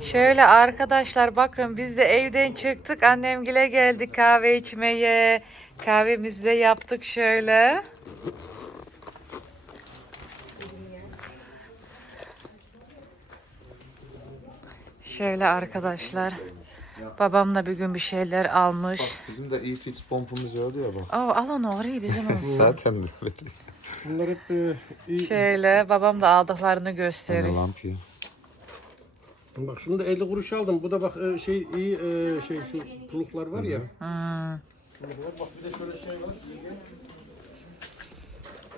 Şöyle arkadaşlar bakın biz de evden çıktık. Annemgile geldik kahve içmeye. Kahvemizi de yaptık şöyle. Şöyle arkadaşlar. Babam da bir gün bir şeyler almış. Bak bizim de EFX pompumuz vardı ya bak. Aa, al onu orayı bizim olsun. Zaten öyle. Bunlar hep e, iyi. Şöyle babam da aldıklarını gösteriyor. Bak şunu da 50 kuruş aldım. Bu da bak e, şey iyi e, şey şu puluklar var ya. Hmm. Puluklar. Bak bir de şöyle şey var.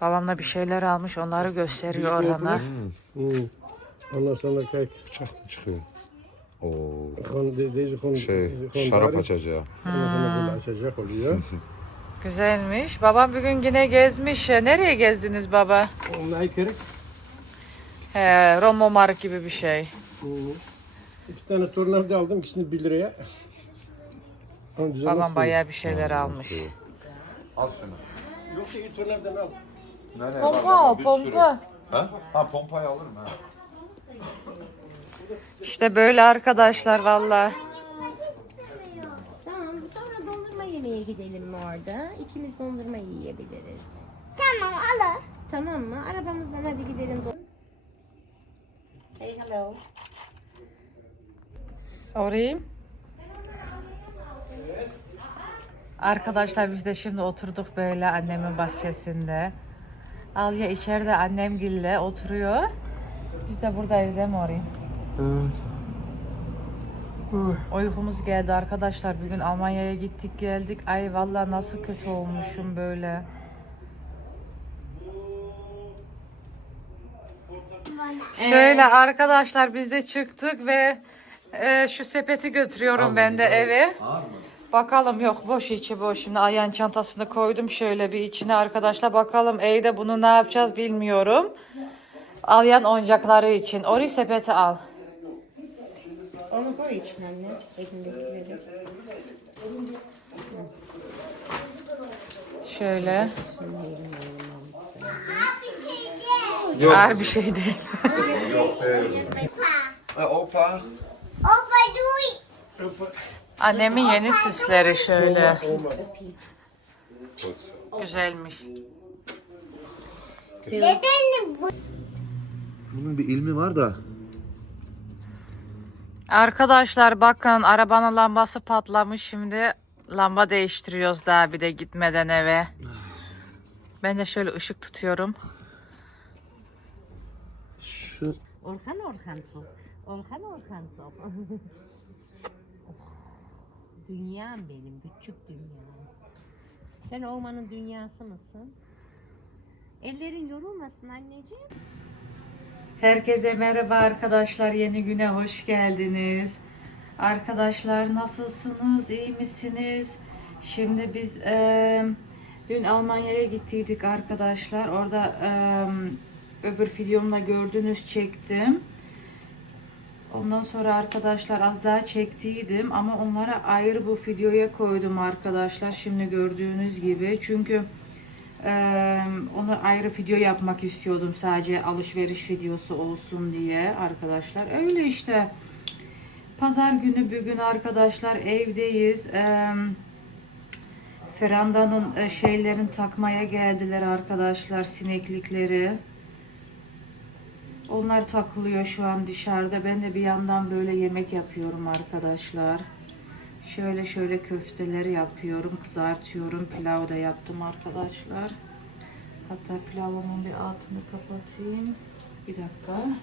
Babam da bir şeyler almış onları gösteriyor Orhan'a. Hmm. Ondan sonra kek. Çak mı çıkıyor? Oo. Kon, de, deze kon, Şey, kon şarap bari. açacağı. Böyle açacak oluyor. Güzelmiş. Babam bugün yine gezmiş. ya. Nereye gezdiniz baba? Ne gerek? He, Romo Mark gibi bir şey. İki tane tornavida aldım. İkisini 1 liraya. Babam koy. bayağı bir şeyler almış. Al şunu. Yoksa iyi tornavidan al. Nereye Pompa o pompa. Ha? Ha pompayı alırım ha. İşte böyle arkadaşlar valla. Tamam sonra dondurma yemeye gidelim mi orada? İkimiz dondurma yiyebiliriz. Tamam alır. Tamam mı? Arabamızdan hadi gidelim. don- Hey hello. Orayı. Arkadaşlar biz de şimdi oturduk böyle annemin bahçesinde. Alya içeride annemgille oturuyor. Biz de buradayız değil mi orayı? Uykumuz geldi arkadaşlar. Bugün Almanya'ya gittik geldik. Ay vallahi nasıl kötü olmuşum böyle. Şöyle arkadaşlar biz de çıktık ve e, şu sepeti götürüyorum ben de eve. Bakalım yok boş içi boş. Şimdi ayağın çantasını koydum şöyle bir içine arkadaşlar. Bakalım evde bunu ne yapacağız bilmiyorum. Alyan oyuncakları için. Ori sepeti al. Onu koy içine anne. Elindekileri. Şöyle. Yok. Ağır bir şey değil. Yok değil. E, opa. Annemin yeni süsleri şöyle. Güzelmiş. Neden bu? Bunun bir ilmi var da. Arkadaşlar bakın arabanın lambası patlamış. Şimdi lamba değiştiriyoruz daha bir de gitmeden eve. Ben de şöyle ışık tutuyorum. Şu Orhan Orhan top. Orhan Orhan top. Dünyam benim. Küçük dünyam. Sen ormanın dünyası mısın? Ellerin yorulmasın anneciğim. Herkese merhaba arkadaşlar. Yeni güne hoş geldiniz. Arkadaşlar nasılsınız? İyi misiniz? Şimdi biz eee, dün Almanya'ya gittiydik arkadaşlar. Orada eee, öbür videomda gördünüz çektim. Ondan sonra arkadaşlar az daha çektiydim ama onlara ayrı bu videoya koydum arkadaşlar. Şimdi gördüğünüz gibi. Çünkü eee, onu ayrı video yapmak istiyordum sadece alışveriş videosu olsun diye arkadaşlar. Öyle işte. Pazar günü bugün arkadaşlar evdeyiz. Eee Feranda'nın şeylerin takmaya geldiler arkadaşlar sineklikleri. Onlar takılıyor şu an dışarıda. Ben de bir yandan böyle yemek yapıyorum arkadaşlar. Şöyle şöyle köfteleri yapıyorum, kızartıyorum. Pilav da yaptım arkadaşlar. Hatta pilavımın bir altını kapatayım. Bir dakika.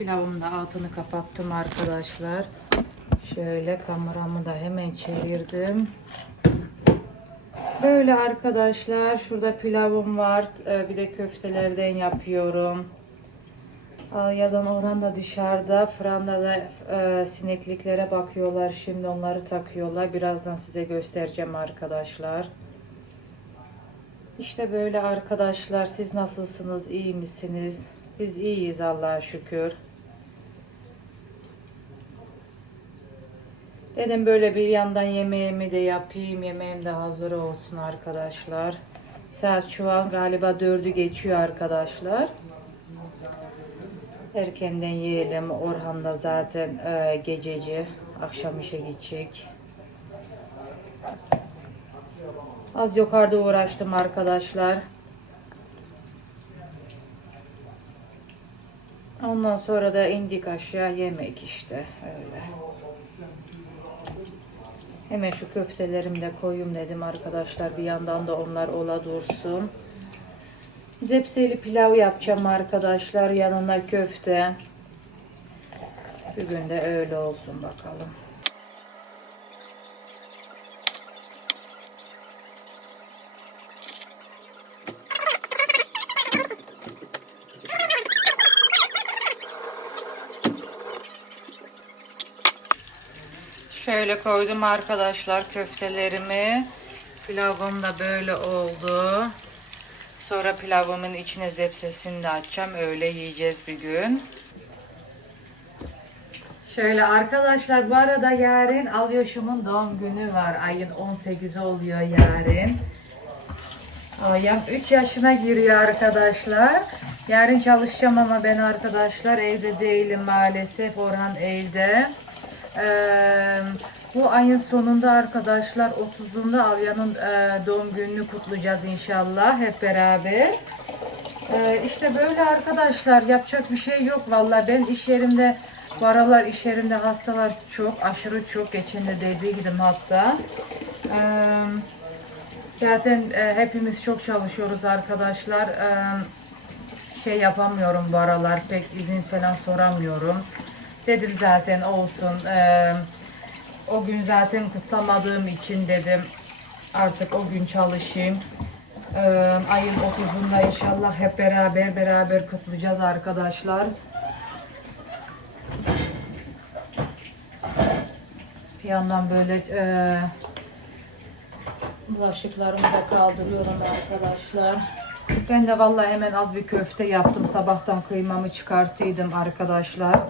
Pilavımın da altını kapattım arkadaşlar. Şöyle kameramı da hemen çevirdim. Böyle arkadaşlar. Şurada pilavım var. Ee, Bir de köftelerden yapıyorum. Yadan Orhan da dışarıda. Fırında da e, sinekliklere bakıyorlar. Şimdi onları takıyorlar. Birazdan size göstereceğim arkadaşlar. İşte böyle arkadaşlar. Siz nasılsınız? İyi misiniz? Biz iyiyiz Allah'a şükür. Dedim böyle bir yandan yemeğimi de yapayım. Yemeğim de hazır olsun arkadaşlar. Saat şu an galiba dördü geçiyor arkadaşlar. Erkenden yiyelim. Orhan da zaten e, gececi. Akşam işe gidecek. Az yukarıda uğraştım arkadaşlar. Ondan sonra da indik aşağı yemek işte öyle. Hemen şu köftelerimi de koyayım dedim arkadaşlar. Bir yandan da onlar ola dursun. Zepseli pilav yapacağım arkadaşlar. Yanına köfte. Bugün de öyle olsun bakalım. Şöyle koydum arkadaşlar köftelerimi. Pilavım da böyle oldu. Sonra pilavımın içine zepsesini de açacağım. Öyle yiyeceğiz bir gün. Şöyle arkadaşlar bu arada yarın Alyoş'umun doğum günü var. Ayın 18'i oluyor yarın. Ayam 3 yaşına giriyor arkadaşlar. Yarın çalışacağım ama ben arkadaşlar evde değilim maalesef. Orhan evde. Bu ayın sonunda arkadaşlar 30'unda Alya'nın e, doğum gününü kutlayacağız inşallah hep beraber. Ee, işte böyle arkadaşlar yapacak bir şey yok vallahi ben iş yerimde bu aralar iş yerimde hastalar çok aşırı çok geçen de dediydim hatta. Ee, zaten e, hepimiz çok çalışıyoruz arkadaşlar. Ee, şey yapamıyorum bu aralar pek izin falan soramıyorum. Dedim zaten olsun. Ee, o gün zaten kutlamadığım için dedim artık o gün çalışayım. Ee, ayın 30'unda inşallah hep beraber beraber kutlayacağız arkadaşlar. Bir yandan böyle e, bulaşıklarımı da kaldırıyorum arkadaşlar. Ben de vallahi hemen az bir köfte yaptım. Sabahtan kıymamı çıkarttıydım arkadaşlar.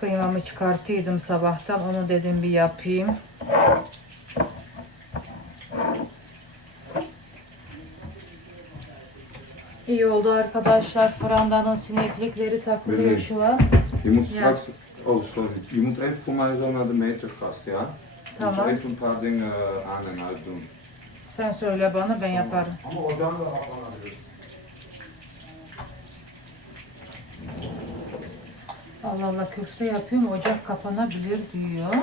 Kıymamı çıkarttıydım sabahtan. Onu dedim bir yapayım. İyi oldu arkadaşlar. Fırındanın sineklikleri takılıyor şu an. Je moet Ja. straks. Oh, sorry. Je moet even voor mij zo naar de meterkast, ja? Moet je Tamam. even een paar dingen aan en uit doen. Sen söyle bana ben yaparım. Ama oradan da kapanabilir. Allah Allah köfte yapıyorum ocak kapanabilir diyor.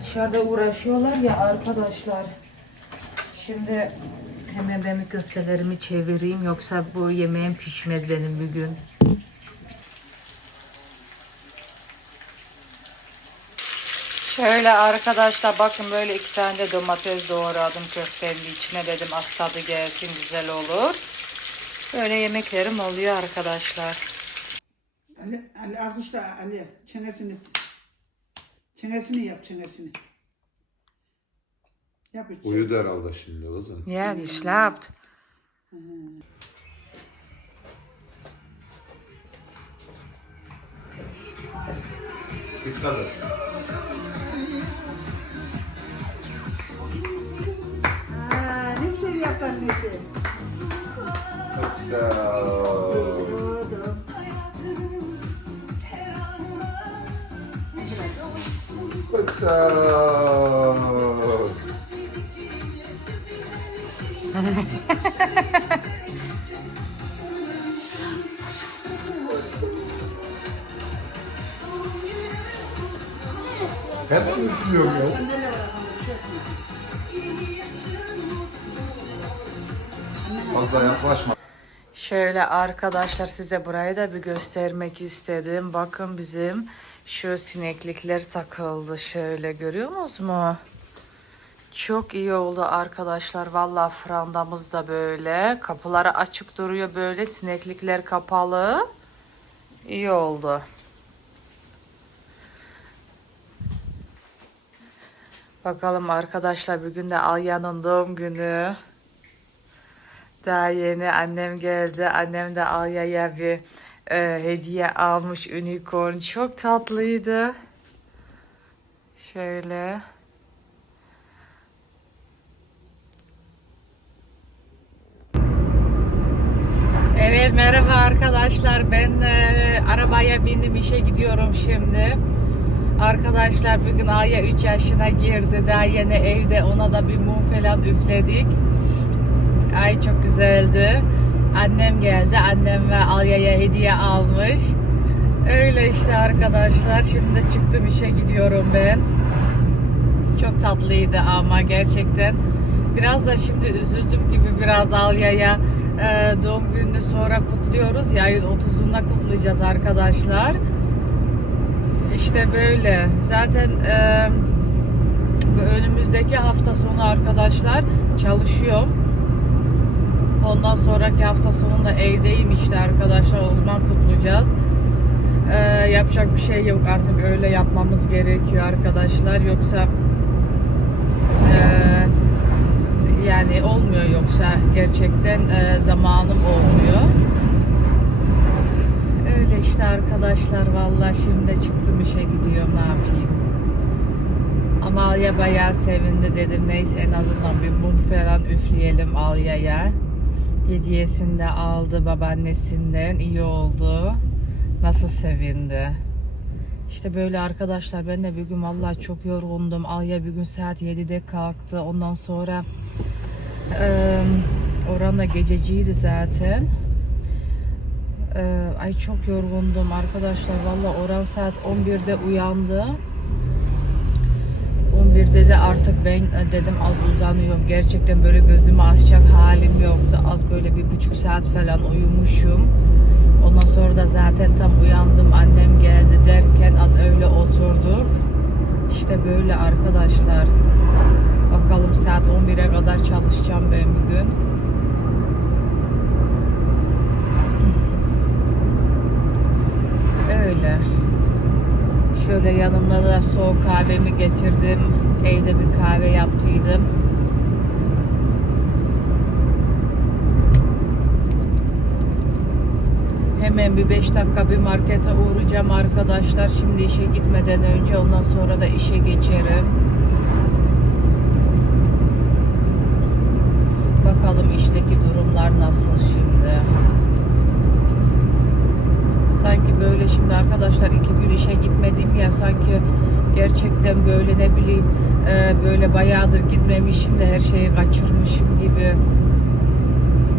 Dışarıda uğraşıyorlar ya arkadaşlar. Şimdi hemen ben köftelerimi çevireyim yoksa bu yemeğim pişmez benim bugün. Şöyle arkadaşlar bakın böyle iki tane de domates doğradım köftenin içine dedim az tadı gelsin güzel olur. Böyle yemeklerim oluyor arkadaşlar. Ali, Ali alkışla Ali çenesini. Çenesini yap çenesini. Yap üç. Uyudu herhalde şimdi kızım. Ja, die slaapt. Git kadar. Aa, ne güzel yap annesi. Doğru. Hep onu düşünüyorum ya. Fazla yaklaşma. Şöyle arkadaşlar size burayı da bir göstermek istedim. Bakın bizim şu sineklikler takıldı. Şöyle görüyor musunuz mu? Çok iyi oldu arkadaşlar. Vallahi frandamız da böyle. Kapıları açık duruyor böyle. Sineklikler kapalı. İyi oldu. Bakalım arkadaşlar bugün de Alya'nın doğum günü. Daha yeni annem geldi. Annem de Alya'ya bir e, hediye almış unicorn. Çok tatlıydı. Şöyle. Evet merhaba arkadaşlar. Ben e, arabaya bindim işe gidiyorum şimdi. Arkadaşlar bugün Aya 3 yaşına girdi. Daha yeni evde ona da bir mum falan üfledik. Ay çok güzeldi. Annem geldi. Annem ve Alya'ya hediye almış. Öyle işte arkadaşlar. Şimdi çıktım işe gidiyorum ben. Çok tatlıydı ama gerçekten. Biraz da şimdi üzüldüm gibi biraz Alya'ya e, doğum gününü sonra kutluyoruz ya ayın 30'unda kutlayacağız arkadaşlar. İşte böyle. Zaten e, önümüzdeki hafta sonu arkadaşlar çalışıyorum. Ondan sonraki hafta sonunda evdeyim işte arkadaşlar. O zaman kutlayacağız. E, yapacak bir şey yok artık öyle yapmamız gerekiyor arkadaşlar. Yoksa e, yani olmuyor yoksa gerçekten e, zamanım olmuyor. Öyle işte arkadaşlar vallahi şimdi çıktım işe gidiyorum ne yapayım. Ama Alya bayağı sevindi dedim neyse en azından bir mum falan üfleyelim Alya'ya. Hediyesini de aldı babaannesinden iyi oldu. Nasıl sevindi. İşte böyle arkadaşlar ben de bir gün vallahi çok yorgundum. Alya bir gün saat 7'de kalktı. Ondan sonra e, oran da gececiydi zaten. Ee, ay çok yorgundum arkadaşlar. Valla Orhan saat 11'de uyandı. 11'de de artık ben e, dedim az uzanıyorum. Gerçekten böyle gözümü açacak halim yoktu. Az böyle bir buçuk saat falan uyumuşum. Ondan sonra da zaten tam uyandım. Annem geldi derken az öyle oturduk. İşte böyle arkadaşlar. Bakalım saat 11'e kadar çalışacağım ben bugün. Öyle. Şöyle yanımda da soğuk kahvemi getirdim. Evde bir kahve yaptıydım. Hemen bir 5 dakika bir markete uğrayacağım arkadaşlar. Şimdi işe gitmeden önce ondan sonra da işe geçerim. Bakalım işteki durumlar nasıl şimdi. Sanki böyle şimdi arkadaşlar iki gün işe gitmedim ya sanki gerçekten böyle ne bileyim e, böyle bayağıdır gitmemişim de her şeyi kaçırmışım gibi.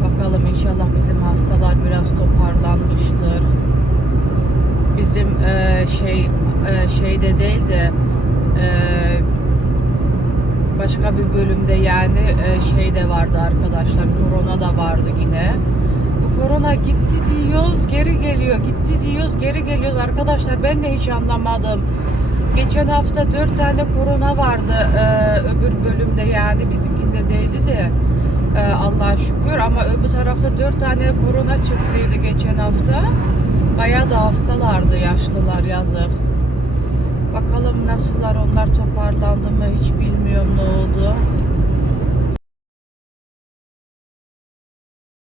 Bakalım inşallah bizim hastalar biraz toparlanmıştır. Bizim e, şey e, şeyde değil de e, başka bir bölümde yani e, şey de vardı arkadaşlar. Korona da vardı yine. Bu korona gitti diyoruz, geri geliyor. Gitti diyoruz, geri geliyoruz. Arkadaşlar ben de hiç anlamadım. Geçen hafta dört tane korona vardı e, öbür bölümde yani bizimkinde değildi de e, Allah'a şükür ama öbür tarafta dört tane korona çıktıydı geçen hafta. Bayağı da hastalardı yaşlılar yazık. Bakalım nasıllar onlar toparlandı mı hiç bilmiyorum ne oldu.